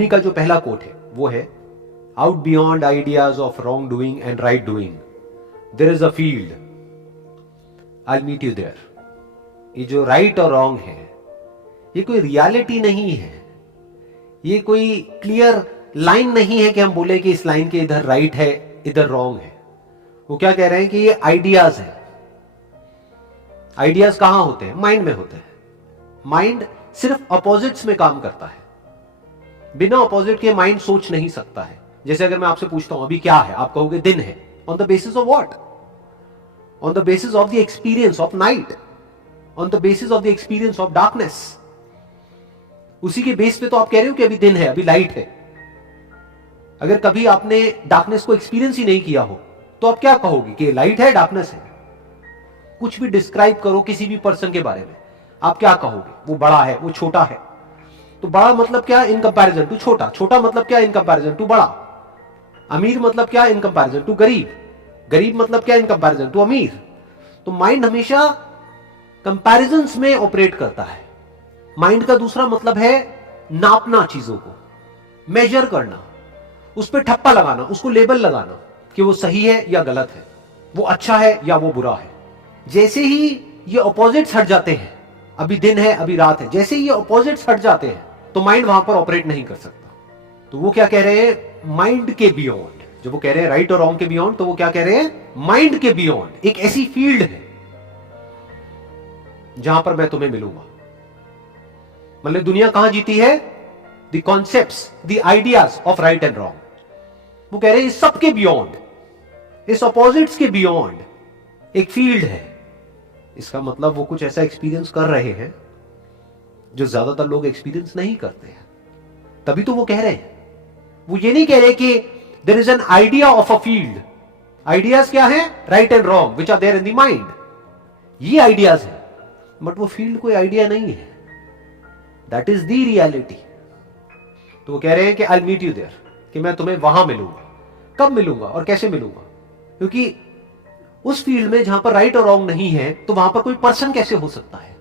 रूमी का जो पहला कोट है वो है, out beyond ideas of wrong doing and right doing there is a field, I will meet you there. ये जो राइट और रॉन्ग है ये कोई रियलिटी नहीं है, ये कोई क्लियर लाइन नहीं है कि हम बोले कि इस लाइन के इधर राइट है इधर रॉन्ग है। वो क्या कह रहे हैं कि ये आइडियाज है। आइडियाज कहां होते हैं? माइंड में होते हैं। माइंड सिर्फ अपोजिट्स में काम करता है, बिना अपोजिट के माइंड सोच नहीं सकता है। जैसे अगर मैं आपसे पूछता हूं अभी क्या है, आप कहोगे दिन है। On the basis of what? On the basis of the experience of night, on the basis of the experience of darkness. उसी के बेस पे तो आप कह रहे हो कि अभी दिन है, अभी लाइट है। अगर कभी आपने डार्कनेस को एक्सपीरियंस ही नहीं किया हो तो आप क्या कहोगे कि लाइट है डार्कनेस है? कुछ भी डिस्क्राइब करो किसी भी पर्सन के बारे में, आप क्या कहोगे? वो बड़ा है, वो छोटा है। तो बड़ा मतलब क्या? इन कंपैरिजन टू छोटा। छोटा मतलब क्या? इन कंपैरिजन टू बड़ा। अमीर मतलब क्या? इन कंपैरिजन टू गरीब। गरीब मतलब क्या? इन कंपैरिजन टू अमीर। तो माइंड हमेशा कंपैरिजंस में ऑपरेट करता है। माइंड का दूसरा मतलब है नापना, चीजों को मेजर करना, उस पर ठप्पा लगाना, उसको लेबल लगाना कि वो सही है या गलत है, वो अच्छा है या वो बुरा है। जैसे ही ये ऑपोजिट्स हट जाते हैं, अभी दिन है अभी रात है, जैसे ही ये ऑपोजिट्स हट जाते हैं तो माइंड वहां पर ऑपरेट नहीं कर सकता। तो वो क्या कह रहे हैं? माइंड के बियॉन्ड। जब वो कह रहे हैं राइट और रॉन्ग के बियॉन्ड, तो वो क्या कह रहे हैं? माइंड के बियॉन्ड एक ऐसी फील्ड है जहां पर मैं तुम्हें मिलूंगा। मतलब दुनिया कहां जीती है? The concepts, the ideas of right and wrong. वो कह रहे हैं इस सबके बियॉन्ड, इस ऑपोजिट्स के बियॉन्ड एक फील्ड है। इसका मतलब वो कुछ ऐसा एक्सपीरियंस कर रहे हैं जो ज्यादातर लोग एक्सपीरियंस नहीं करते हैं, तभी तो वो कह रहे हैं। वो ये नहीं कह रहे कि there is an idea of a field. Ideas क्या है? Right and wrong which are there in the mind, ये आइडियाज है। बट वो फील्ड कोई आइडिया नहीं है, दैट इज द रियलिटी। तो वो कह रहे हैं कि आई मीट यू देयर, कि मैं तुम्हें वहां मिलूंगा। कब मिलूंगा और कैसे मिलूंगा? क्योंकि उस फील्ड में जहां पर राइट और रॉन्ग नहीं है, तो वहां पर कोई पर्सन कैसे हो सकता है?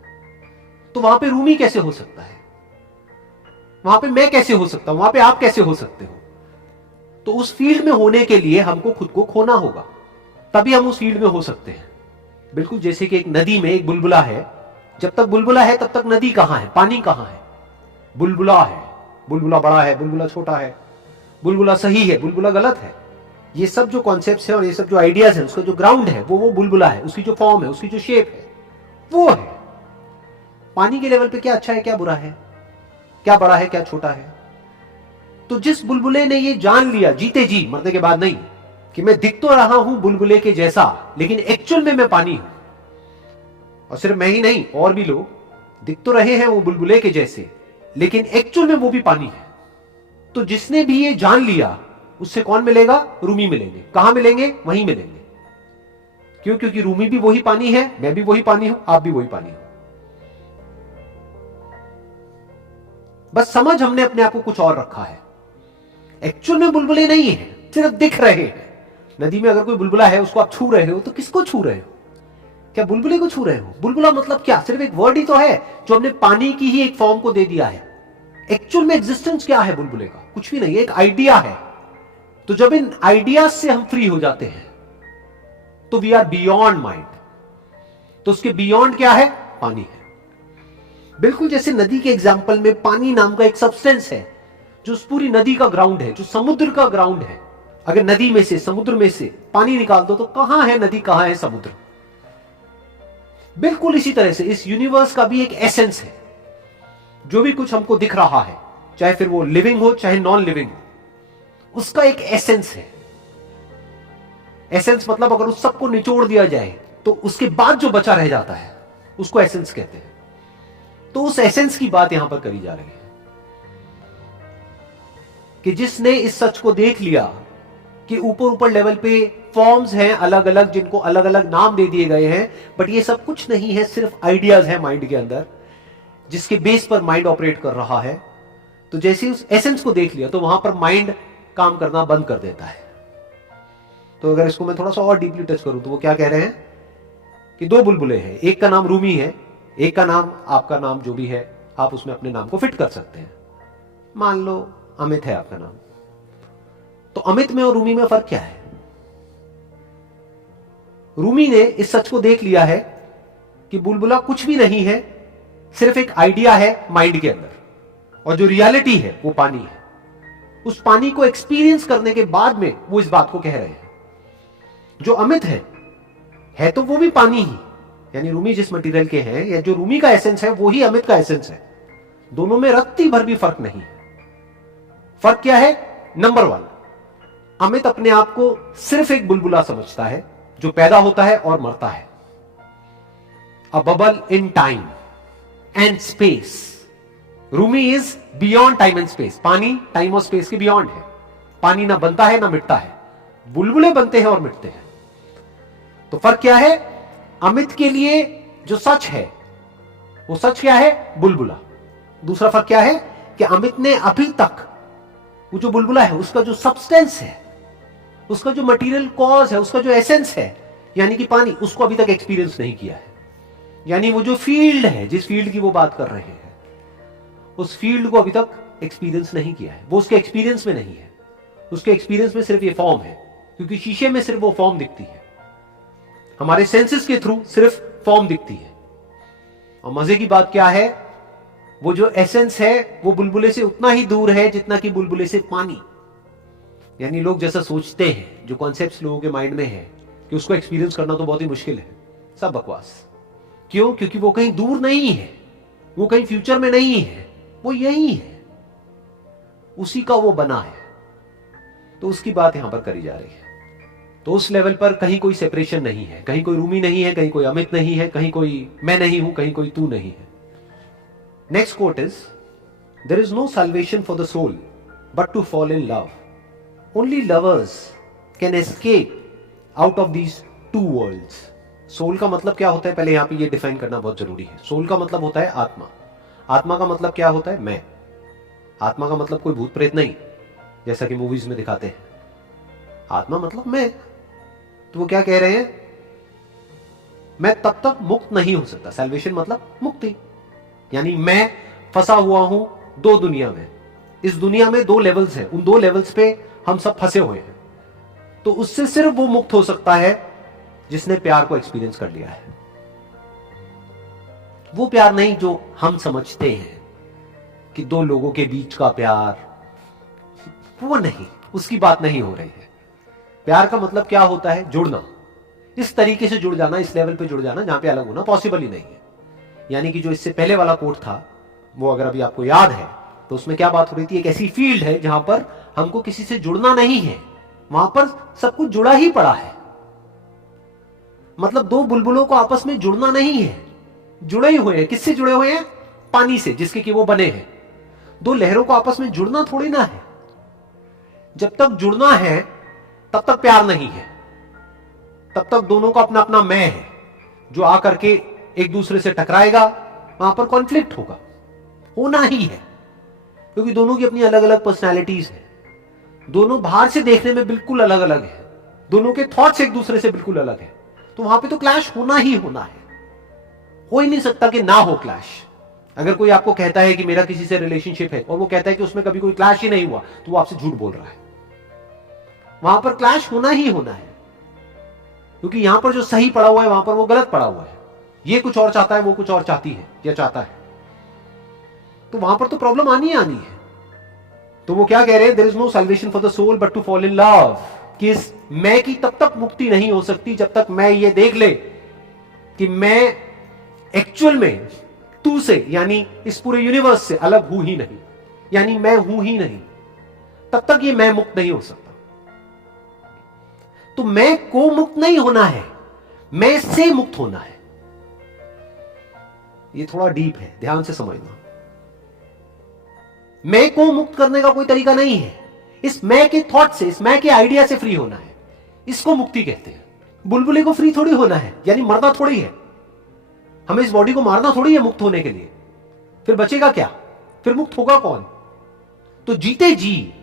तो वहां पे रूमी कैसे हो सकता है? वहां पे मैं कैसे हो सकता हूं? वहां पे आप कैसे हो सकते हो? तो उस फील्ड में होने के लिए हमको खुद को खोना होगा, तभी हम उस फील्ड में हो सकते हैं। बिल्कुल जैसे कि एक नदी में एक बुलबुला है, जब तक बुलबुला है तब तक नदी कहां है, पानी कहां है? बुलबुला है। बुलबुला बड़ा है, बुलबुला छोटा है, बुलबुला सही है, बुलबुला गलत है। ये सब जो कॉन्सेप्ट्स हैं और ये सब जो आइडियाज हैं, उसका जो ग्राउंड है वो बुलबुला है, उसकी जो फॉर्म है, उसकी जो शेप है वो है। पानी के लेवल पे क्या अच्छा है क्या बुरा है, क्या बड़ा है क्या छोटा है? तो जिस बुलबुले ने ये जान लिया जीते जी, मरने के बाद नहीं, कि मैं दिख तो रहा हूं बुलबुले के जैसा, लेकिन एक्चुअल में मैं पानी हूं। और सिर्फ मैं ही नहीं, और भी लोग दिख तो रहे हैं वो बुलबुले के जैसे, लेकिन एक्चुअल में वो भी पानी है। तो जिसने भी ये जान लिया उससे कौन मिलेगा? रूमी मिलेंगे। कहां मिलेंगे? वहीं मिलेंगे। क्यों? क्योंकि रूमी भी वही पानी है, मैं भी वही पानी हूं, आप भी वही पानी हो। बस समझ हमने अपने आप को कुछ और रखा है। एक्चुअल में बुलबुले नहीं है, सिर्फ दिख रहे हैं। नदी में अगर कोई बुलबुला है, उसको आप छू रहे हो, तो किसको छू रहे हो? क्या बुलबुले को छू रहे हो? बुलबुला मतलब क्या? सिर्फ एक वर्ड ही तो है जो हमने पानी की ही एक फॉर्म को दे दिया है। एक्चुअल में एग्जिस्टेंस क्या है बुलबुले का? कुछ भी नहीं, एक आइडिया है। तो जब इन आइडियाज से हम फ्री हो जाते हैं तो वी आर बियॉन्ड माइंड। तो उसके बियॉन्ड क्या है? पानी है। बिल्कुल जैसे नदी के एग्जाम्पल में पानी नाम का एक सब्सटेंस है जो उस पूरी नदी का ग्राउंड है, जो समुद्र का ग्राउंड है। अगर नदी में से, समुद्र में से पानी निकाल दो तो कहां है नदी, कहां है समुद्र? बिल्कुल इसी तरह से इस यूनिवर्स का भी एक एसेंस है। जो भी कुछ हमको दिख रहा है, चाहे फिर वो लिविंग हो चाहे नॉन लिविंग हो, उसका एक एसेंस है। एसेंस मतलब अगर उस सबको निचोड़ दिया जाए तो उसके बाद जो बचा रह जाता है उसको एसेंस कहते हैं। तो उस एसेंस की बात यहां पर करी जा रही है कि जिसने इस सच को देख लिया कि ऊपर ऊपर लेवल पे फॉर्म्स हैं अलग अलग, जिनको अलग अलग नाम दे दिए गए हैं, बट ये सब कुछ नहीं है, सिर्फ आइडियाज है माइंड के अंदर, जिसके बेस पर माइंड ऑपरेट कर रहा है। तो जैसे ही उस एसेंस को देख लिया तो वहां पर माइंड काम करना बंद कर देता है। तो अगर इसको मैं थोड़ा सा और डीपली टच करूं तो वो क्या कह रहे हैं कि दो बुलबुले हैं, एक का नाम रूमी है, एक का नाम आपका नाम जो भी है, आप उसमें अपने नाम को फिट कर सकते हैं। मान लो अमित है आपका नाम। तो अमित में और रूमी में फर्क क्या है? रूमी ने इस सच को देख लिया है कि बुलबुला कुछ भी नहीं है, सिर्फ एक आइडिया है माइंड के अंदर, और जो रियलिटी है वो पानी है। उस पानी को एक्सपीरियंस करने के बाद में वो इस बात को कह रहे हैं। जो अमित है तो वो भी पानी ही, यानी रूमी जिस मटेरियल के हैं, या जो रूमी का एसेंस है वो ही अमित का एसेंस है। दोनों में रत्ती भर भी फर्क नहीं है। फर्क क्या है? नंबर 1, अमित अपने आप को सिर्फ एक बुलबुला समझता है जो पैदा होता है और मरता है। A bubble in time and space. Rumi is beyond time and space. पानी टाइम और स्पेस के बियॉन्ड है। पानी ना बनता है ना मिटता है, बुलबुले बनते हैं और मिटते हैं। तो फर्क क्या है? अमित के लिए जो सच है वो सच क्या है? बुलबुला। दूसरा फर्क क्या है कि अमित ने अभी तक वो जो बुलबुला है उसका जो सब्सटेंस है, उसका जो मटेरियल कॉज है, उसका जो एसेंस है, यानी कि पानी, उसको अभी तक एक्सपीरियंस नहीं किया है। यानी वो जो फील्ड है, जिस फील्ड की वो बात कर रहे हैं, उस फील्ड को अभी तक एक्सपीरियंस नहीं किया है। वो उसके एक्सपीरियंस में नहीं है। उसके एक्सपीरियंस में सिर्फ ये फॉर्म है, क्योंकि शीशे में सिर्फ वो फॉर्म दिखती है, हमारे सेंसेस के थ्रू सिर्फ फॉर्म दिखती है। और मजे की बात क्या है? वो जो एसेंस है वो बुलबुले से उतना ही दूर है जितना कि बुलबुले से पानी। यानी लोग जैसा सोचते हैं, जो कॉन्सेप्ट्स लोगों के माइंड में है कि उसको एक्सपीरियंस करना तो बहुत ही मुश्किल है, सब बकवास। क्यों? क्योंकि वो कहीं दूर नहीं है, वो कहीं फ्यूचर में नहीं है, वो यही है, उसी का वो बना है। तो उसकी बात यहां पर करी जा रही है। तो उस लेवल पर कहीं कोई सेपरेशन नहीं है, कहीं कोई रूमी नहीं है, कहीं कोई अमित नहीं है, कहीं कोई मैं नहीं हूं, कहीं कोई तू नहीं है। Next quote is, there is no salvation for the soul but to fall in love. Only lovers can escape out of these two worlds. Soul का मतलब क्या होता है, पहले यहां पे ये डिफाइन करना बहुत जरूरी है। सोल का मतलब होता है आत्मा। आत्मा का मतलब क्या होता है? मैं। आत्मा का मतलब कोई भूत प्रेत नहीं, जैसा कि मूवीज में दिखाते हैं। आत्मा मतलब मैं। तो वो क्या कह रहे हैं? मैं तब तक मुक्त नहीं हो सकता। सैल्वेशन मतलब मुक्ति, यानी मैं फंसा हुआ हूं दो दुनिया में। इस दुनिया में 2 लेवल्स हैं, उन 2 लेवल्स पे हम सब फंसे हुए हैं। तो उससे सिर्फ वो मुक्त हो सकता है जिसने प्यार को एक्सपीरियंस कर लिया है। वो प्यार नहीं जो हम समझते हैं कि 2 लोगों के बीच का प्यार, वो नहीं, उसकी बात नहीं हो रही है। प्यार का मतलब क्या होता है? जुड़ना। इस तरीके से जुड़ जाना, इस लेवल पे जुड़ जाना जहां पे अलग होना पॉसिबल ही नहीं है। यानी कि जो इससे पहले वाला कोट था, वो अगर अभी आपको याद है तो उसमें क्या बात हो रही थी? एक ऐसी फील्ड है जहां पर हमको किसी से जुड़ना नहीं है, वहां पर सब कुछ जुड़ा ही पड़ा है। मतलब 2 बुलबुलों को आपस में जुड़ना नहीं है, जुड़े ही हुए हैं। किससे जुड़े हुए हैं? पानी से, जिसके कि वो बने हैं। 2 लहरों को आपस में जुड़ना थोड़ी ना है। जब तक जुड़ना है तब तक प्यार नहीं है, तब तक दोनों का अपना अपना मैं है, जो आकर के एक दूसरे से टकराएगा, वहां पर कॉन्फ्लिक्ट होगा, होना ही है, क्योंकि दोनों की अपनी अलग अलग पर्सनैलिटीज है। दोनों बाहर से देखने में बिल्कुल अलग अलग है, दोनों के थॉट्स एक दूसरे से बिल्कुल अलग है। तो वहां पे तो क्लैश होना ही होना है, हो ही नहीं सकता कि ना हो क्लैश। अगर कोई आपको कहता है कि मेरा किसी से रिलेशनशिप है और वो कहता है कि उसमें कभी कोई क्लैश ही नहीं हुआ, तो वो आपसे झूठ बोल रहा है। वहां पर क्लैश होना ही होना है, क्योंकि यहां पर जो सही पड़ा हुआ है वहां पर वो गलत पड़ा हुआ है। ये कुछ और चाहता है, वो कुछ और चाहती है या चाहता है, तो वहां पर तो प्रॉब्लम आनी ही आनी है। तो वो क्या कह रहे हैं? There is no salvation for the soul but to fall in love. कि इस मैं की तब तक मुक्ति नहीं हो सकती जब तक मैं ये देख ले कि मैं एक्चुअल में तू से, यानी इस पूरे यूनिवर्स से अलग हूं ही नहीं, यानी मैं हूं ही नहीं, तब तक ये मैं मुक्त नहीं हो सकता। तो मैं को मुक्त नहीं होना है, मैं से मुक्त होना है। ये थोड़ा डीप है, ध्यान से समझना। मैं को मुक्त करने का कोई तरीका नहीं है। इस मैं के थॉट से, इस मैं के आइडिया से फ्री होना है, इसको मुक्ति कहते हैं। बुलबुले को फ्री थोड़ी होना है, यानी मरना थोड़ी है। हमें इस बॉडी को मारना थोड़ी है मुक्त होने के लिए। फिर बचेगा क्या? फिर मुक्त होगा कौन? तो जीते जी,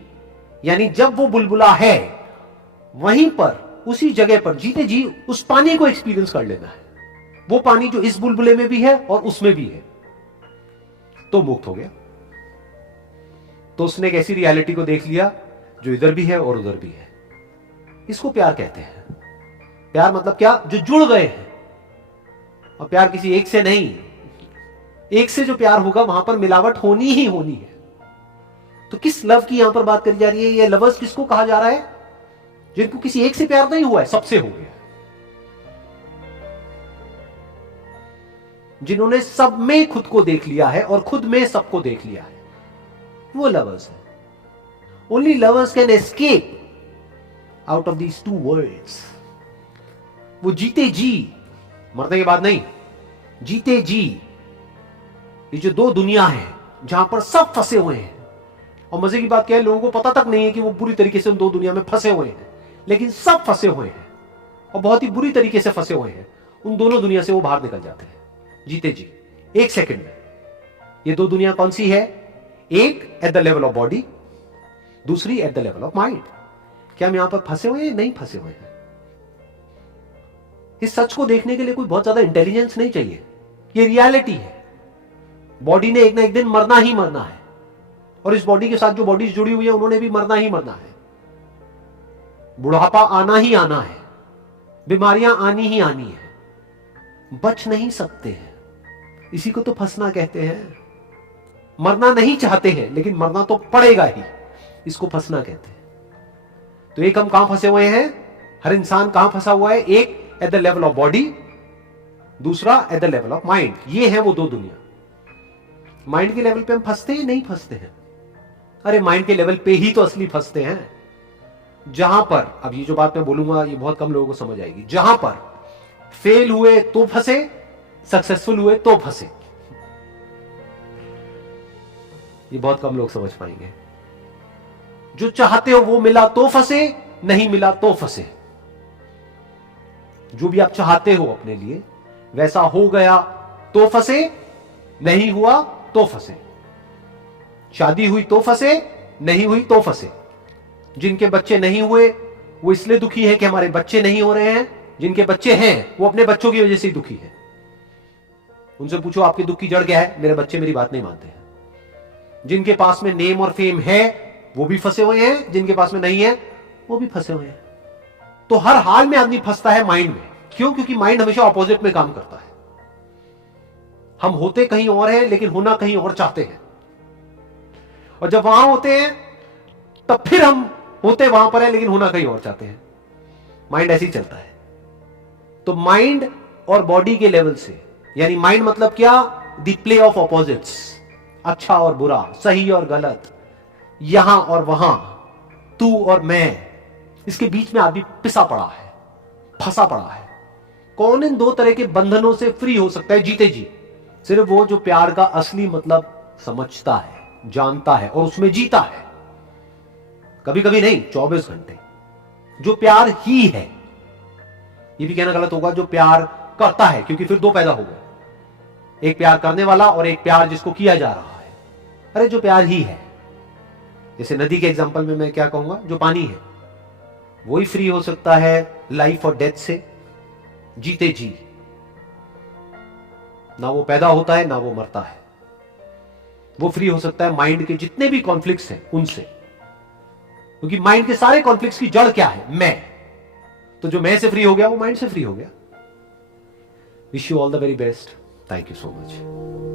यानी जब वो बुलबुला है वहीं पर, उसी जगह पर जीते जी उस पानी को एक्सपीरियंस कर लेना है। वो पानी जो इस बुलबुले में भी है और उसमें भी है, तो मुक्त हो गया। तो उसने एक ऐसी रियलिटी को देख लिया जो इधर भी है और उधर भी है। इसको प्यार कहते हैं। प्यार मतलब क्या? जो जुड़ गए हैं। और प्यार किसी एक से नहीं, एक से जो प्यार होगा वहां पर मिलावट होनी ही होनी है। तो किस लव की यहां पर बात करी जा रही है? ये लवर्स किसको कहा जा रहा है? जिनको किसी एक से प्यार नहीं हुआ है, सबसे हो गया, जिन्होंने सब में खुद को देख लिया है और खुद में सबको देख लिया है, वो लवर्स है। Only lovers can escape out of these two worlds. वो जीते जी, मरने के बाद नहीं, जीते जी ये जो दो दुनिया है जहां पर सब फंसे हुए हैं। और मजे की बात क्या है, लोगों को पता तक नहीं है कि वो बुरी तरीके से उन दो दुनिया में फंसे हुए हैं, लेकिन सब फंसे हुए हैं और बहुत ही बुरी तरीके से फंसे हुए हैं। उन दोनों दुनिया से वो बाहर निकल जाते हैं जीते जी, एक सेकंड में। ये दो दुनिया कौन सी है? एक at the level of body, दूसरी at the level of mind. क्या हम यहां पर फंसे हुए हैं? नहीं फंसे हुए हैं। इस सच को देखने के लिए कोई बहुत ज्यादा इंटेलिजेंस नहीं चाहिए। ये रियलिटी है। बॉडी ने एक ना एक दिन मरना ही मरना है, और इस बॉडी के साथ जो बॉडीज जुड़ी हुई है उन्होंने भी मरना ही मरना है। बुढ़ापा आना ही आना है, बीमारियां आनी ही आनी है, बच नहीं सकते हैं। इसी को तो फंसना कहते हैं। मरना नहीं चाहते हैं लेकिन मरना तो पड़ेगा ही, इसको फंसना कहते हैं। तो एक हम कहां फंसे हुए हैं? हर इंसान कहां फंसा हुआ है? एक at the level of body, दूसरा at the level of mind. ये है वो दो दुनिया। माइंड के लेवल पे हम फंसते हैं? नहीं फंसते हैं। अरे माइंड के लेवल पे ही तो असली फंसते हैं, जहां पर, अब ये जो बात मैं बोलूंगा ये बहुत कम लोगों को समझ आएगी, जहां पर फेल हुए तो फंसे, सक्सेसफुल हुए तो फंसे। ये बहुत कम लोग समझ पाएंगे। जो चाहते हो वो मिला तो फंसे, नहीं मिला तो फंसे। जो भी आप चाहते हो अपने लिए वैसा हो गया तो फंसे, नहीं हुआ तो फंसे। शादी हुई तो फंसे, नहीं हुई तो फंसे। जिनके बच्चे नहीं हुए वो इसलिए दुखी है कि हमारे बच्चे नहीं हो रहे हैं। जिनके बच्चे हैं वो अपने बच्चों की वजह से ही दुखी है। उनसे पूछो आपके दुख की जड़ क्या है? मेरे बच्चे मेरी बात नहीं मानते हैं। जिनके पास में नेम और फेम है वो भी फंसे हुए हैं, जिनके पास में नहीं है वो भी फंसे हुए हैं। तो हर हाल में आदमी फंसता है माइंड में। क्यों? क्योंकि माइंड हमेशा ऑपोजिट में काम करता है। हम होते कहीं और हैं लेकिन होना कहीं और चाहते हैं, और जब वहां होते हैं तब फिर हम होते वहां पर है लेकिन होना कहीं और चाहते हैं। माइंड ऐसे ही चलता है। तो माइंड और बॉडी के लेवल से, यानी माइंड मतलब क्या? द प्ले ऑफ ऑपोजिट्स, अच्छा और बुरा, सही और गलत, यहां और वहां, तू और मैं, इसके बीच में आदमी पिसा पड़ा है, फंसा पड़ा है। कौन इन दो तरह के बंधनों से फ्री हो सकता है जीते जी? सिर्फ वो जो प्यार का असली मतलब समझता है, जानता है और उसमें जीता है। कभी कभी नहीं, 24 घंटे। जो प्यार ही है, ये भी कहना गलत होगा, जो प्यार करता है, क्योंकि फिर दो पैदा हो गए, एक प्यार करने वाला और एक प्यार जिसको किया जा रहा है। अरे जो प्यार ही है, जैसे नदी के एग्जांपल में मैं क्या कहूंगा, जो पानी है वही फ्री हो सकता है लाइफ और डेथ से जीते जी। ना वो पैदा होता है ना वो मरता है। वो फ्री हो सकता है माइंड के जितने भी कॉन्फ्लिक्ट्स हैं उनसे, क्योंकि माइंड के सारे कॉन्फ्लिक्ट्स की जड़ क्या है? मैं। तो जो मैं से फ्री हो गया वो माइंड से फ्री हो गया। Wish you all the very best. Thank you so much.